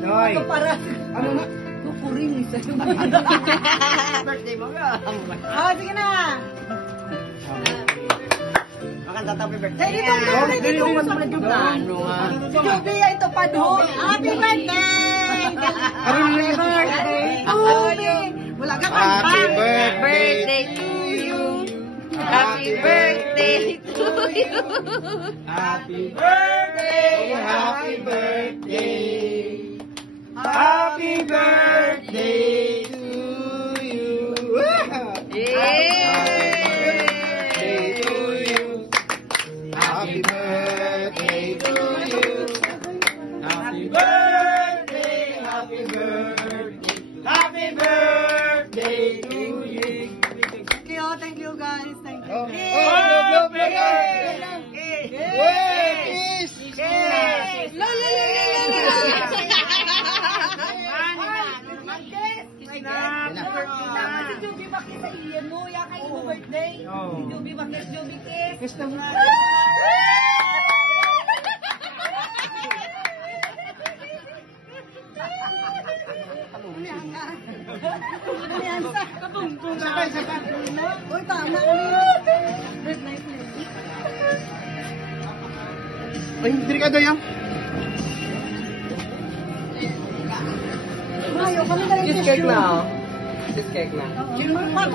Noy. Ano na? Kukuring isa. Birthday mo nga. Ah, sige na. Makanta happy birthday. Dito mo sa Ano nga? Juby, ito pa doon. Happy birthday! Happy birthday. Juby! Wala ka kanta. Happy birthday to you. Happy birthday to you. Happy birthday. Happy birthday. Happy birthday to you. Birthday to you. Happy birthday to you. Happy birthday. Happy birthday. Happy birthday to you. Thank you guys. Thank you. Oh, kiss! Dapat si Juby bakit sa iyan mo? Yakay mo birthday. Si Juby bakit? Juby kiss. Kiss na nga. Sabay. Uy, tama. Ay, delikado yan. Mayo, kami na rin Cheesecake na. Cheesecake na. Pag